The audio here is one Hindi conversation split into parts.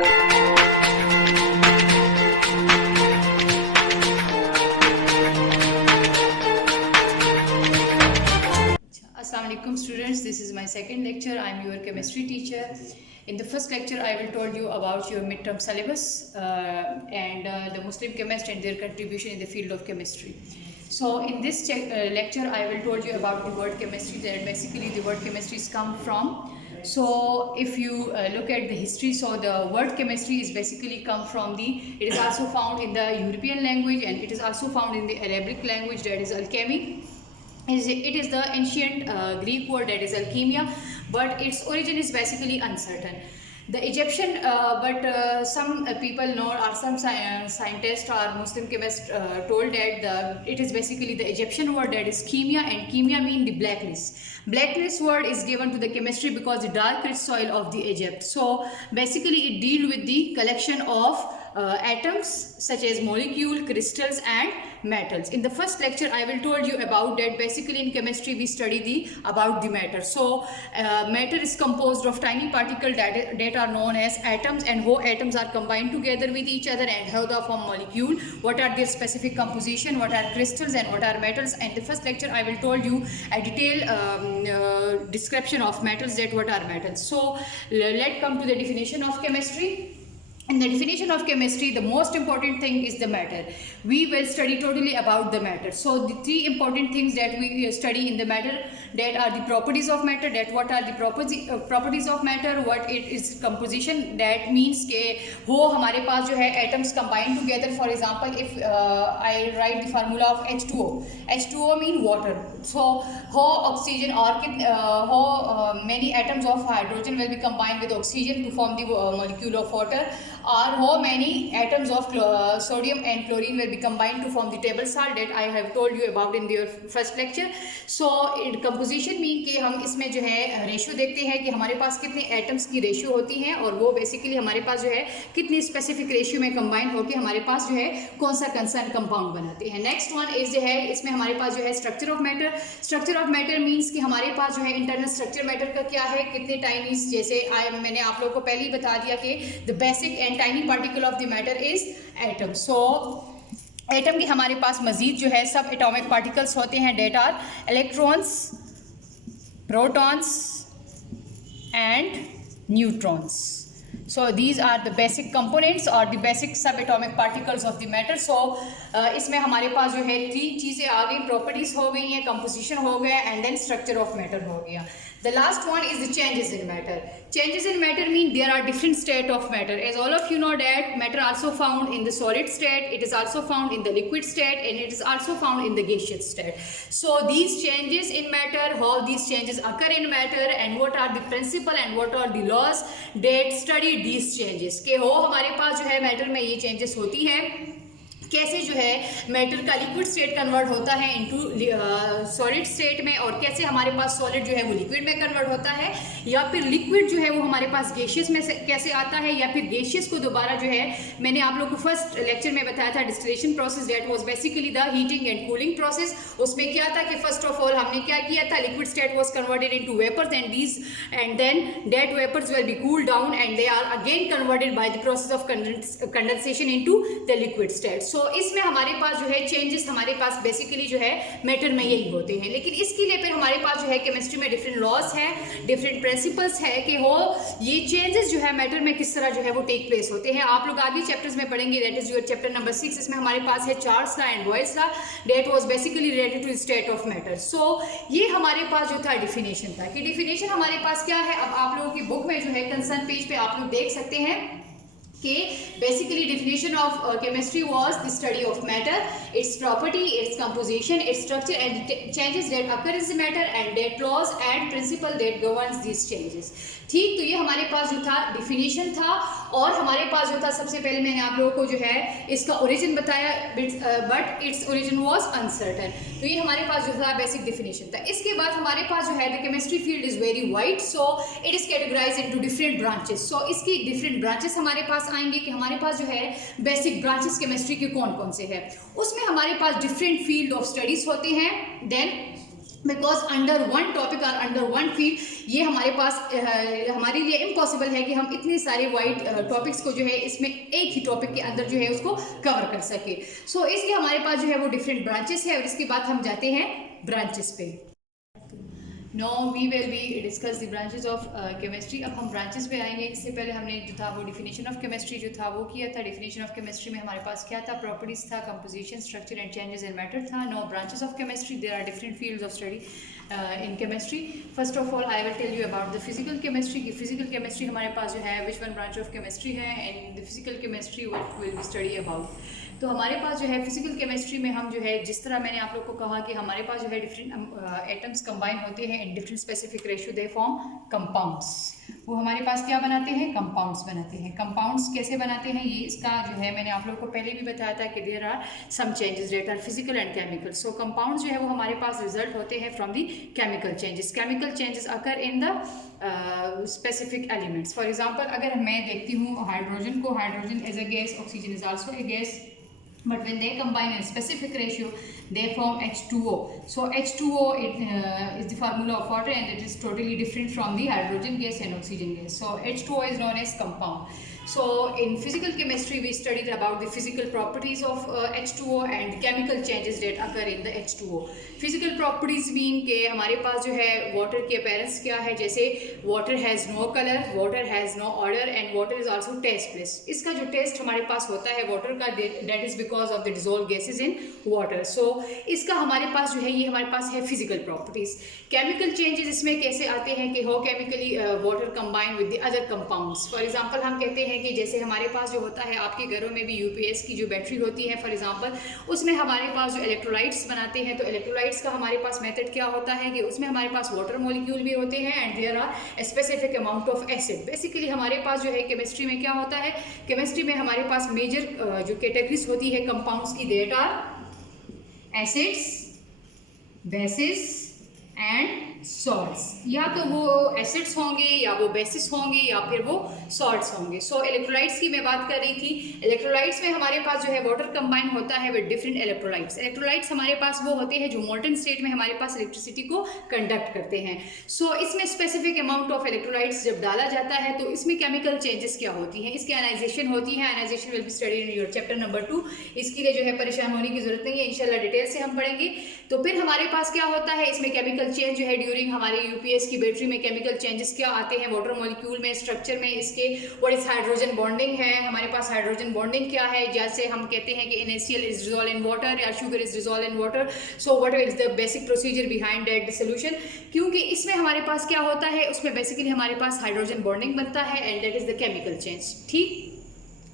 Assalamualaikum students, this is my second lecture. I am your chemistry teacher. In the first lecture I will told you about your midterm syllabus and the Muslim chemists and their contribution in the field of chemistry. So in this lecture I will told you about the word chemistry, that basically the word chemistry is come from. So if you look at the history, so the word chemistry is basically come from it is also found in the European language, and it is also found in the Arabic language, that is alchemy. It is the ancient Greek word, that is alchemia, but its origin is basically uncertain. The Egyptian, but some people know, or some scientists or Muslim chemists told that it is basically the Egyptian word, that is chemia, and chemia mean the blacklist. Blacklist word is given to the chemistry because the dark rich soil of the Egypt. So basically it deal with the collection of atoms such as molecule, crystals and metals. In the first lecture I will told you about that basically in chemistry we study about the matter. So matter is composed of tiny particles that are known as atoms, and how atoms are combined together with each other and how they form molecule, what are their specific composition, what are crystals and what are metals. And the first lecture I will told you a detailed description of metals, that what are metals. So let's come to the definition of chemistry. In the definition of chemistry, the most important thing is the matter. We will study totally about the matter. So the three important things that we study in the matter, that are the properties of matter, that what are the properties of matter, what it is composition, that means के वो हमारे पास जो है atoms combined together. For example, if I write the formula of H2O, H2O mean water. So how oxygen or how many atoms of hydrogen will be combined with oxygen to form the molecule of water, or how many atoms of sodium and chlorine will be combined to form the table salt, that I have told you about in the first lecture. So composition mean कि हम इसमें जो है रेशियो देखते हैं कि हमारे पास कितने एटम्स की रेशियो होती हैं, और वो बेसिकली हमारे पास जो है कितनी स्पेसिफिक रेशियो में कंबाइन होकर हमारे पास जो है कौन सा कंसर्न कंपाउंड बनाते हैं. नेक्स्ट वन इज जो है इसमें हमारे पास जो है structure of matter. Structure of matter means कि हमारे पास जो है इंटरनल स्ट्रक्चर मैटर का क्या है, कितने टाइनी, जैसे मैंने आप लोगों को पहले ही बता दिया कि the basic and tiny particle of the matter is atom. So atom की हमारे पास मजीद जो है सब एटॉमिक पार्टिकल्स होते हैं, that are electrons, protons and neutrons. So these are the basic components or the basic subatomic particles of the matter. So इसमें हमारे पास जो है तीन चीज़ें आ गई, प्रॉपर्टीज हो गई हैं, कंपोजिशन हो गया and then structure of matter हो गया. The last one is the changes in matter. Changes in matter mean there are different state of matter. As all of you know that matter also found in the solid state, it is also found in the liquid state, and it is also found in the gaseous state. So these changes in matter, how these changes occur in matter, and what are the principle and what are the laws that study these changes. कि हो हमारे पास जो है मैटर में ये चेंजेस होती हैं, कैसे जो है मैटर का लिक्विड स्टेट कन्वर्ट होता है इनटू सॉलिड स्टेट में, और कैसे हमारे पास सॉलिड जो है वो लिक्विड में कन्वर्ट होता है, या फिर लिक्विड जो है वो हमारे पास गैसियस में से कैसे आता है, या फिर गैसियस को दोबारा जो है मैंने आप लोगों को फर्स्ट लेक्चर में बताया था distillation process, that was basically the heating and cooling process. उसमें क्या था कि फर्स्ट ऑफ ऑल हमने क्या किया था, liquid state was converted into vapours and then that vapours will be cooled down and they are again converted by the process of condensation into the liquid state. So इसमें हमारे पास जो है चेंजेस हमारे पास बेसिकली जो है मैटर में यही होते हैं. लेकिन इसके लिए फिर हमारे पास जो है केमिस्ट्री में डिफरेंट लॉज है, डिफरेंट प्रिंसिपल्स है कि हो ये चेंजेस जो है मैटर में किस तरह जो है वो टेक प्लेस होते हैं. आप लोग आगे चैप्टर्स में पढ़ेंगे, that is your chapter number 6. इसमें हमारे पास है Charles law and Boyle's law, that was basically related to state of matter. So ये हमारे पास जो था डिफिनेशन था, कि डिफिनेशन हमारे पास क्या है. अब आप लोगों की बुक में जो है कंसर्न पेज पे आप लोग देख सकते हैं कि basically definition of chemistry was the study of matter, its property, its composition, its structure and the changes that occur in the matter, and that laws and principle that governs these changes. ठीक, तो ये हमारे पास जो था डिफिनेशन था, और हमारे पास जो था सबसे पहले मैंने आप लोगों को जो है इसका ओरिजिन बताया, but its origin was uncertain. तो ये हमारे पास जो था बेसिक डिफिनेशन था. इसके बाद हमारे पास जो है the chemistry field is very wide, so it is categorise into different branches. So इसकी डिफरेंट ब्रांचेस हमारे पास आएंगे कि हमारे पास जो है बेसिक ब्रांचेस केमिस्ट्री के कौन कौन से हैं. उसमें हमारे पास डिफरेंट फील्ड ऑफ स्टडीज होते हैं. Then because under one topic और अंडर वन फील्ड ये हमारे पास हमारे लिए इम्पॉसिबल है कि हम इतने सारे वाइड टॉपिक्स को जो है इसमें एक ही टॉपिक के अंदर जो है उसको कवर कर सके। सो इसलिए हमारे पास जो है वो डिफरेंट ब्रांचेस है और इसके बाद हम जाते हैं ब्रांचेस पे। Now we will be discuss the branches of chemistry। अब हम branches पे आएंगे। इससे पहले हमने जो था वो definition of chemistry जो था वो किया था। definition of chemistry में हमारे पास क्या था, properties था, composition, structure and changes in matter था। Now branches of chemistry, there are different fields of study in chemistry। First of all I will tell you about the physical chemistry कि physical chemistry हमारे पास जो है which one branch of chemistry है and the physical chemistry what will we study about। तो हमारे पास जो है फिजिकल केमिस्ट्री में हम जो है जिस तरह मैंने आप लोग को कहा कि हमारे पास जो है डिफरेंट एटम्स कंबाइन होते हैं in different specific ratio they form compounds. वो हमारे पास क्या बनाते हैं, कंपाउंड्स बनाते हैं। कंपाउंड्स कैसे बनाते हैं ये इसका जो है मैंने आप लोग को पहले भी बताया था कि there are some changes that are physical and chemical. So compounds जो है वो हमारे पास रिजल्ट होते हैं from the chemical changes. Chemical changes occur in the specific elements. For example अगर मैं देखती हूँ हाइड्रोजन को, hydrogen as a gas, oxygen is also a gas, but when they combine in specific ratio they form H2O। so H2O is the formula of water and it is totally different from the hydrogen gas and oxygen gas। so H2O is known as compound। so in physical chemistry we studied about the physical properties of H2O and chemical changes that occur in the H2O। physical properties mean के हमारे पास जो है water की appearance क्या है, जैसे water has no color, water has no odor and water is also tasteless। इसका जो taste हमारे पास होता है water का that is because of the dissolved gases in water। so इसका हमारे पास जो है ये हमारे पास है physical properties। chemical changes इसमें कैसे आते हैं कि how chemically water combine with the other compounds। for example हम कहते हैं कि जैसे हमारे पास जो होता है आपके घरों में भी यूपीएस की जो बैटरी होती है फॉर एग्जांपल, उसमें हमारे पास जो इलेक्ट्रोलाइट्स बनाते हैं, तो इलेक्ट्रोलाइट्स का हमारे पास मेथड क्या होता है कि उसमें हमारे पास वाटर मॉलिक्यूल भी होते हैं and there are specific amount of acid. Basically हमारे पास जो है केमिस्ट्री में क्या होता है, केमिस्ट्री में हमारे पास मेजर जो कैटेगरीज होती है कंपाउंड्स की, there are acids, bases and salts. या तो वो एसिड्स होंगे या वो बेसिस होंगे या फिर वो सॉल्ट्स होंगे। सो इलेक्ट्रोलाइट्स की मैं बात कर रही थी। इलेक्ट्रोलाइट्स में हमारे पास जो है वाटर कंबाइन होता है विद डिफरेंट इलेक्ट्रोलाइट्स। इलेक्ट्रोलाइट्स हमारे पास वो होते हैं जो मोल्टन स्टेट में हमारे पास इलेक्ट्रिसिटी को कंडक्ट करते हैं। सो इसमें स्पेसिफिक अमाउंट ऑफ इलेक्ट्रोलाइट्स जब डाला जाता है तो इसमें केमिकल चेंजेस क्या होती हैं, इसकी आयनाइजेशन होती है। Ionisation will be studied in your chapter number 2। इसके लिए जो है परेशान होने की जरूरत नहीं है, इंशाल्लाह डिटेल से हम पढ़ेंगे। तो फिर हमारे पास क्या होता है, इसमें केमिकल चेंज जो है ड्यूरिंग हमारे यूपीएस की बैटरी में केमिकल चेंजेस क्या आते हैं वाटर मॉलिक्यूल में, स्ट्रक्चर में। इसके व्हाट इज हाइड्रोजन बॉन्डिंग है, हमारे पास हाइड्रोजन बॉन्डिंग क्या है, जैसे हम कहते हैं कि NaCl is dissolve in water या sugar is dissolve in water. So what is the basic procedure behind that solution, क्योंकि इसमें हमारे पास क्या होता है, उसमें बेसिकली हमारे पास हाइड्रोजन बॉन्डिंग बनता है and that is the chemical change. ठीक,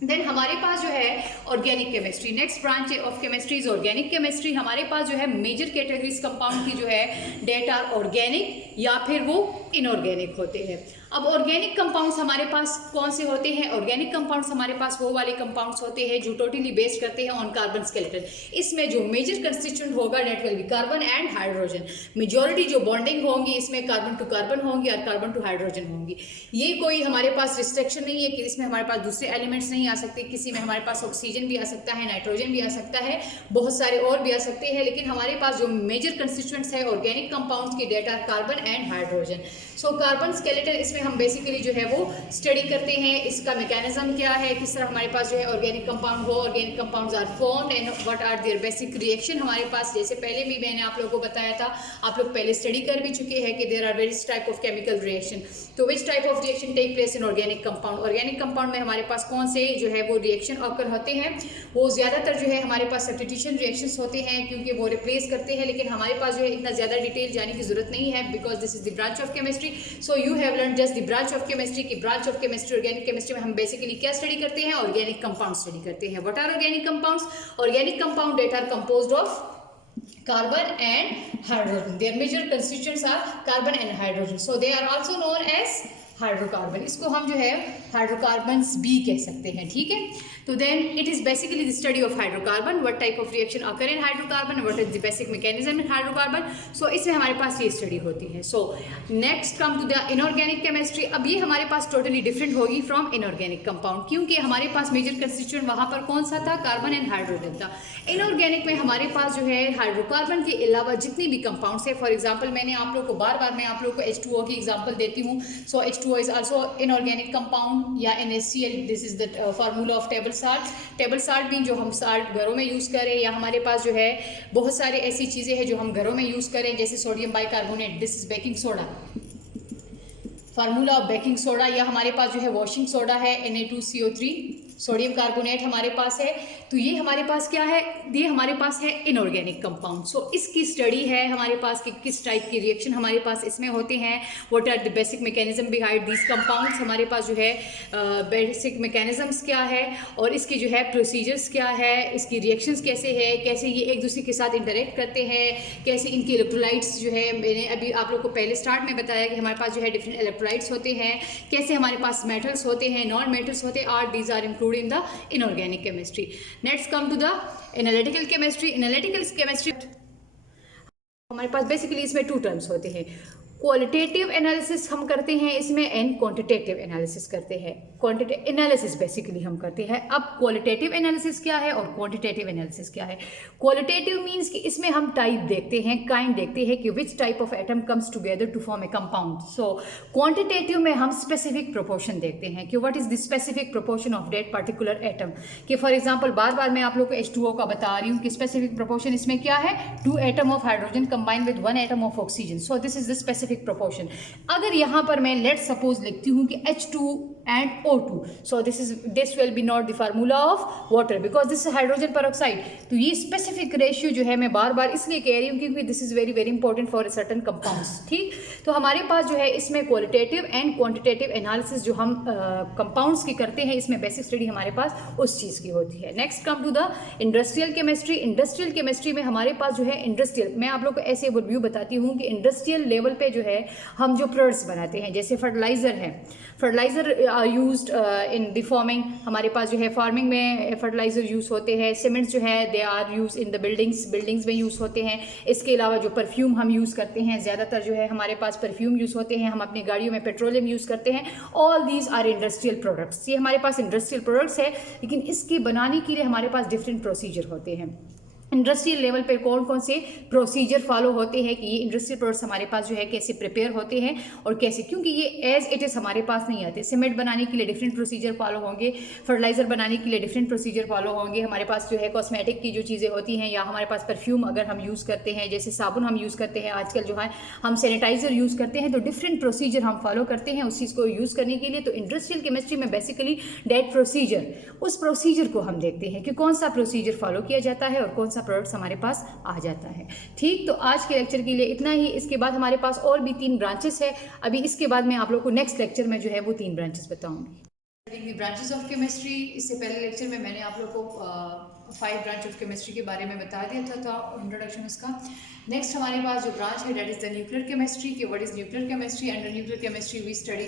देन हमारे पास जो है organic chemistry. Next branch of chemistry is organic chemistry. हमारे पास जो है मेजर कैटेगरीज कंपाउंड की जो है डेट आर ऑर्गेनिक या फिर वो इनऑर्गेनिक होते हैं। अब ऑर्गेनिक कंपाउंड्स हमारे पास कौन से होते हैं, ऑर्गेनिक कंपाउंड्स हमारे पास वो वाले कंपाउंड्स होते हैं जो टोटली बेस्ड करते हैं ऑन कार्बन स्केलेटन। इसमें जो मेजर कंस्टिट्यूएंट होगा that will be carbon and hydrogen. Majority जो बॉन्डिंग होंगी इसमें कार्बन टू कार्बन होंगी और कार्बन टू हाइड्रोजन होंगी। ये कोई हमारे पास रिस्ट्रिक्शन नहीं है कि इसमें हमारे पास दूसरे एलिमेंट्स नहीं आ सकते। किसी में हमारे पास ऑक्सीजन भी आ सकता है, नाइट्रोजन भी आ सकता है, बहुत सारे और भी आ सकते हैं, लेकिन हमारे पास जो मेजर कंस्टिट्यूएंट्स है ऑर्गेनिक कंपाउंड्स की that are carbon and hydrogen. So carbon skeleton इसमें हम बेसिकली जो है वो स्टडी करते हैं, इसका मैकेनिज्म क्या है, किस तरह हमारे पास जो है ऑर्गेनिक कंपाउंड हो, organic compounds are formed and what are their basic reaction. हमारे पास जैसे पहले भी मैंने आप लोगों को बताया था, आप लोग पहले स्टडी कर भी चुके हैं कि there are various type of chemical reaction. तो which type of reaction take place in organic compound. Organic compound में हमारे पास कौन से जो है वो रिएक्शन ऑकर होते हैं, वो ज़्यादातर जो है हमारे पास सब्स्टिट्यूशन रिएक्शंस होते हैं क्योंकि वो रिप्लेस करते हैं, लेकिन हमारे पास जो है इतना ज़्यादा डिटेल जाने की जरूरत नहीं है because this is the branch of chemistry. So you have learn just the branch of chemistry की branch of chemistry organic chemistry में हम बेसिकली क्या स्टडी करते हैं, ऑर्गेनिक कंपाउंड स्टडी करते हैं। What are organic compounds, organic compound that are composed of carbon and hydrogen. Their major constituents are carbon and hydrogen. So they are also known as hydrocarbon, इसको हम जो है हाइड्रोकार्बन्स भी कह सकते हैं, ठीक है। तो then it is basically the study of hydrocarbon, what type of reaction occur in hydrocarbon, what is the basic mechanism in hydrocarbon. So इसमें हमारे पास ये स्टडी होती है। So next come to the inorganic chemistry. अब ये हमारे पास टोटली डिफरेंट होगी फ्रॉम इनऑर्गेनिक कंपाउंड, क्योंकि हमारे पास मेजर कंस्टिट्यूएंट वहाँ पर कौन सा था, कार्बन एंड हाइड्रोजन था। इनऑर्गेनिक में हमारे पास जो है हाइड्रोकार्बन के अलावा जितनी भी कंपाउंड्स है, फॉर एग्जाम्पल मैंने आप लोग को बार बार मैं आप लोग को H2O की एग्जाम्पल देती हूँ। सो H2O is also inorganic compound, या NaCl, this is the formula of table salt. Table salt भी जो हम साल्ट घरों में यूज़ करें, या हमारे पास जो है बहुत सारे ऐसी चीज़ें हैं जो हम घरों में यूज़ करें, जैसे sodium bicarbonate, this is baking soda, formula of baking soda. या हमारे पास जो है वॉशिंग सोडा है, Na2CO3, सोडियम कार्बोनेट हमारे पास है। तो ये हमारे पास क्या है, ये हमारे पास है इनऑर्गेनिक कंपाउंड। सो इसकी स्टडी है हमारे पास कि किस टाइप की रिएक्शन हमारे पास इसमें होते हैं, what are the basic mechanism behind these compounds. हमारे पास जो है बेसिक मैकेनिज्म्स क्या है, और इसकी जो है प्रोसीजर्स क्या है, इसकी रिएक्शंस कैसे है, कैसे ये एक दूसरे के साथ इंटरेक्ट करते हैं, कैसे इनके इलेक्ट्रोलाइट्स जो है, मैंने अभी आप लोग को पहले स्टार्ट में बताया कि हमारे पास जो है डिफरेंट इलेक्ट्रोलाइट्स होते हैं, कैसे हमारे पास मेटल्स होते हैं, नॉन मेटल्स होते हैं, are these are included in the inorganic chemistry. Next come to the analytical chemistry. Analytical chemistry हमारे पास बेसिकली इसमें 2 टर्म्स होते हैं, क्वालिटेटिव एनालिसिस हम करते हैं इसमें, एंड क्वांटिटेटिव एनालिसिस करते हैं। क्वांटिटेटिव एनालिसिस बेसिकली हम करते हैं। अब क्वालिटेटिव एनालिसिस क्या है और क्वांटिटेटिव एनालिसिस क्या है। क्वालिटेटिव मींस कि इसमें हम टाइप देखते हैं, काइंड देखते हैं कि which type of atom comes together to form a compound. So quantitative में हम स्पेसिफिक प्रोपोर्शन देखते हैं कि what is the specific proportion of that particular atom. कि फॉर एग्जाम्पल बार बार मैं आप लोग को H2O का बता रही हूँ कि स्पेसिफिक प्रोपोर्शन इसमें क्या है, 2 atom of hydrogen combined with 1 atom of oxygen. So this is the specific proportion. अगर यहाँ पर मैं लेट सपोज लिखती हूँ कि H2 and O2, so this will be not the formula of water because this is hydrogen peroxide। तो ये स्पेसिफिक रेशियो जो है मैं बार बार इसलिए कह रही हूँ क्योंकि this is very very important for certain compounds, ठीक। तो हमारे पास जो है इसमें क्वालिटेटिव एंड क्वांटिटेटिव एनालिसिस जो हम कंपाउंड्स की करते हैं, इसमें बेसिक स्टडी हमारे पास उस चीज़ की होती है। Next come to the industrial chemistry. Industrial chemistry में हमारे पास जो है इंडस्ट्रियल, मैं आप लोग को ऐसे ओवरव्यू बताती हूँ कि इंडस्ट्रियल लेवल पे जो है हम जो प्रोडक्ट्स बनाते हैं, जैसे फर्टिलाइजर है, fertiliser used in the farming, हमारे पास जो है फार्मिंग में फर्टिलाइजर यूज़ होते हैं। सीमेंट्स जो है they are use in the buildings में यूज़ होते हैं। इसके अलावा जो परफ्यूम हम यूज़ करते हैं, ज़्यादातर जो है हमारे पास परफ्यूम यूज़ होते हैं। हम अपनी गाड़ियों में पेट्रोलियम यूज़ करते हैं। All these are industrial products. ये हमारे पास इंडस्ट्रियल प्रोडक्ट्स है, लेकिन इसके बनाने के लिए हमारे पास डिफरेंट प्रोसीजर होते हैं। इंडस्ट्रियल लेवल पे कौन कौन से प्रोसीजर फॉलो होते हैं कि ये इंडस्ट्रियल प्रोडक्ट्स हमारे पास जो है कैसे प्रिपेयर होते हैं और कैसे, क्योंकि ये एज इट इज़ हमारे पास नहीं आते। सीमेंट बनाने के लिए डिफरेंट प्रोसीजर फॉलो होंगे, फर्टिलाइजर बनाने के लिए डिफरेंट प्रोसीजर फॉलो होंगे। हमारे पास जो है कॉस्मेटिक की जो चीज़ें होती हैं, या हमारे पास परफ्यूम अगर हम यूज़ करते हैं, जैसे साबुन हम यूज़ करते हैं, आजकल जो है हम सैनिटाइजर यूज़ करते हैं, तो डिफरेंट प्रोसीजर हम फॉलो करते हैं उस चीज़ को यूज़ करने के लिए। तो इंडस्ट्रियल केमिस्ट्री में बेसिकली डेट प्रोसीजर, उस प्रोसीजर को हम देखते हैं कि कौन सा प्रोसीजर फॉलो किया जाता है और कौन सा प्रोडक्ट्स हमारे पास आ जाता है, ठीक। तो आज के लेक्चर के लिए इतना ही। इसके बाद हमारे पास और भी 3 ब्रांचेस है। अभी इसके बाद मैं आप लोग को नेक्स्ट लेक्चर में जो है वो 3 ब्रांचेस बताऊंगी। ब्रांचेस ऑफ केमिस्ट्री, इससे पहले लेक्चर में मैंने आप लोग को 5 ब्रांच ऑफ केमिस्ट्री के बारे में बता दिया था इंट्रोडक्शन उसका। नेक्स्ट हमारे पास जो ब्रांच है that is the nuclear chemistry. कि what is nuclear chemistry? Under nuclear chemistry we study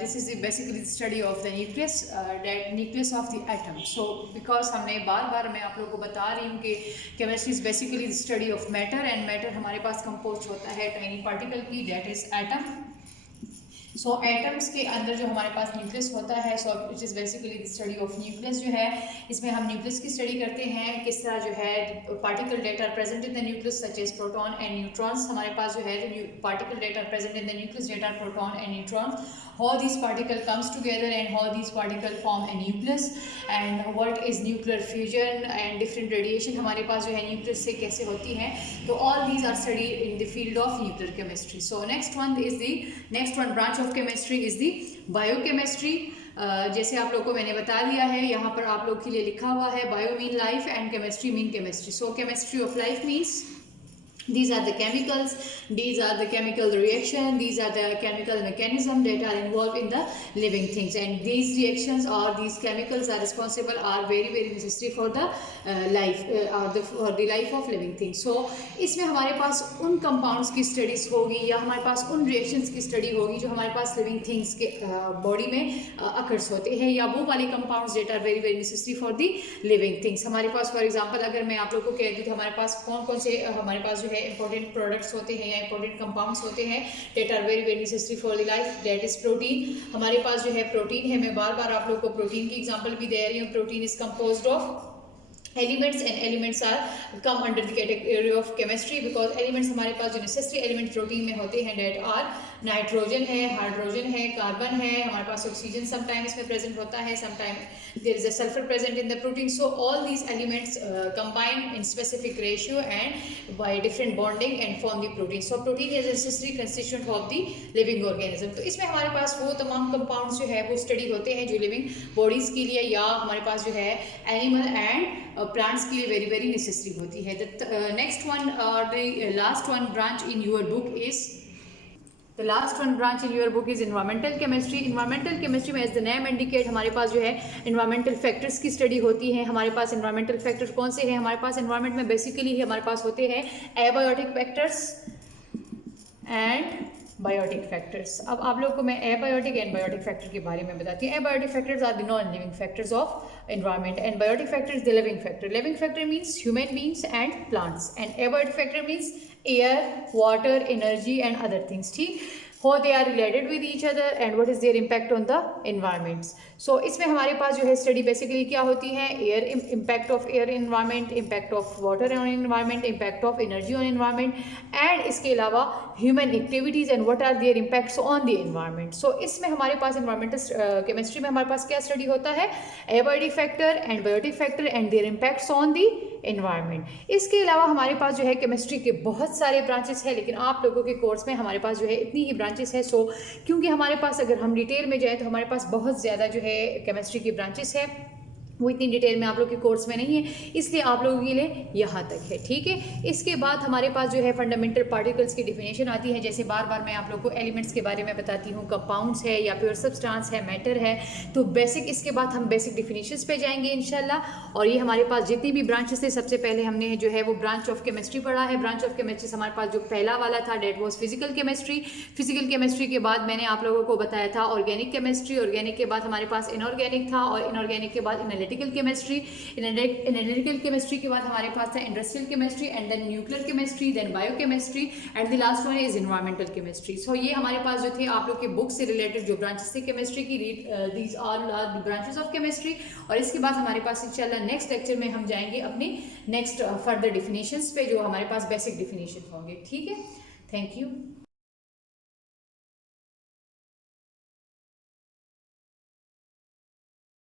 this is basically study of the nucleus, that nucleus of the atom. So because हमने बार बार मैं आप लोगों को बता रही हूँ कि chemistry is basically the study of matter, and matter हमारे पास कंपोज होता है टाइनी पार्टिकल की, that is atom. So atoms के अंदर जो हमारे पास न्यूक्लियस होता है, so it is basically the study of nucleus जो है। इसमें हम न्यूक्लियस की स्टडी करते हैं, किस तरह जो है particle that are present in the nucleus such as proton and neutrons. हमारे पास जो है जो particle that are present in the nucleus that are proton and neutrons, how these particle comes together and how these particle form a nucleus, and what is nuclear fusion and different radiation हमारे पास जो है न्यूक्लियस से कैसे होती हैं। तो all these are studied in the field of nuclear chemistry. So next one branch of chemistry is the biochemistry. जैसे आप लोग को मैंने बता दिया है, यहाँ पर आप लोग के लिए लिखा हुआ है bio mean life and chemistry mean chemistry. So chemistry of life means These are the chemicals, these are the chemical reaction, these are the chemical mechanism that are involved in the living things, and these reactions or these chemicals are responsible, are very necessary for the life for the life of living things. So इसमें हमारे पास उन compounds की studies होगी या हमारे पास उन reactions की study होगी जो हमारे पास living things के body में occurs होते हैं, या वो वाले compounds that are very necessary for the living things. हमारे पास for example अगर मैं आप लोगों को कह दूँ तो हमारे पास कौन कौन से हमारे पास जो है इंपॉर्टेंट प्रोडक्ट्स होते हैं या इंपॉर्टेंट कंपाउंड्स होते हैं that are very necessary for the life, that is protein. हमारे पास जो है प्रोटीन है, मैं बार बार आप लोगों को प्रोटीन की एग्जांपल भी दे रही हूँ. Protein is composed of elements and elements are come under the category of chemistry because elements हमारे पास जो नेसेसरी एलिमेंट प्रोटीन में होते हैं दैट आर नाइट्रोजन है, हाइड्रोजन है, कार्बन है, हमारे पास ऑक्सीजन समटाइम इसमें प्रेजेंट होता है, sometime there is a sulphur present in the protein. So all these elements combine in specific ratio and by different bonding and form the protein. So protein is necessary constituent of the living organism. तो इसमें हमारे पास वो तमाम कंपाउंड्स जो है वो स्टडी होते हैं जो लिविंग बॉडीज के लिए या हमारे पास जो है एनिमल एंड plants के लिए very necessary होती है. The next one or the last one branch in your book is environmental chemistry. environmental chemistry में as the name indicate हमारे पास जो है environmental factors की स्टडी होती है. हमारे पास environmental factors कौन से हैं? हमारे पास environment में बेसिकली हमारे पास होते हैं abiotic factors and biotic factors. अब आप लोगों को मैं एबायोटिक एंड बायोटिक फैक्टर के बारे में बताती हूँ. Abiotic factors are the non living factors of environment and biotic factors the living factor. Living factor means human beings and plants and abiotic factor means air, water, energy and other things. ठीक, how they are related with each other and what is their impact on the environments. So इसमें हमारे पास जो है स्टडी बेसिकली क्या होती है? Air, impact of air environment, impact of water on environment, impact of energy on environment and इसके अलावा human activities and what are their impacts on the environment. So इसमें हमारे पास एनवायरमेंटल केमिस्ट्री में हमारे पास क्या स्टडी होता है? Abiotic factor and biotic factor and their impacts on the environment. इसके अलावा हमारे पास जो है केमिस्ट्री के बहुत सारे ब्रांचेस हैं, लेकिन आप लोगों के कोर्स में हमारे पास जो है इतनी ही ब्रांचेस है. सो क्योंकि हमारे पास अगर हम डिटेल में जाएँ तो हमारे पास बहुत ज़्यादा जो है केमिस्ट्री की ब्रांचेस है, वो इतनी डिटेल में आप लोग के कोर्स में नहीं है, इसलिए आप लोगों के लिए यहाँ तक है. ठीक है, इसके बाद हमारे पास जो है फंडामेंटल पार्टिकल्स की डिफिनेशन आती है. जैसे बार बार मैं आप लोग को एलिमेंट्स के बारे में बताती हूँ, कंपाउंड्स है या प्योर सब्सटेंस है, मैटर है. तो बेसिक, इसके बाद हम बेसिक डिफिनेशंस पे जाएंगे इंशाल्लाह. और ये हमारे पास जितनी भी ब्रांचेस थे, सबसे पहले हमने जो है वो ब्रांच ऑफ केमिस्ट्री पढ़ा है. ब्रांच ऑफ केमिस्ट्री हमारे पास जो पहला वाला था that was physical chemistry. Physical chemistry के बाद मैंने आप लोगों को बताया था ऑर्गेनिक केमिस्ट्री. ऑर्गेनिक के बाद हमारे पास इनऑर्गेनिक था और इनऑर्गेनिक के बाद एनालिटिकल केमिस्ट्री. एनालिटिकल केमिस्ट्री के बाद हमारे पास था industrial chemistry and then nuclear chemistry, then biochemistry and the last one is environmental chemistry. So ये हमारे पास जो थे आप लोग के बुक से रिलेटेड जो ब्रांचेस थे केमिस्ट्री की, these are the branches of chemistry. और इसके बाद हमारे पास इंशाल्लाह नेक्स्ट लेक्चर में हम जाएंगे अपने नेक्स्ट फर्दर डिफिनेशंस पे, जो हमारे पास बेसिक डिफिनेशन होंगे. ठीक है, थैंक यू.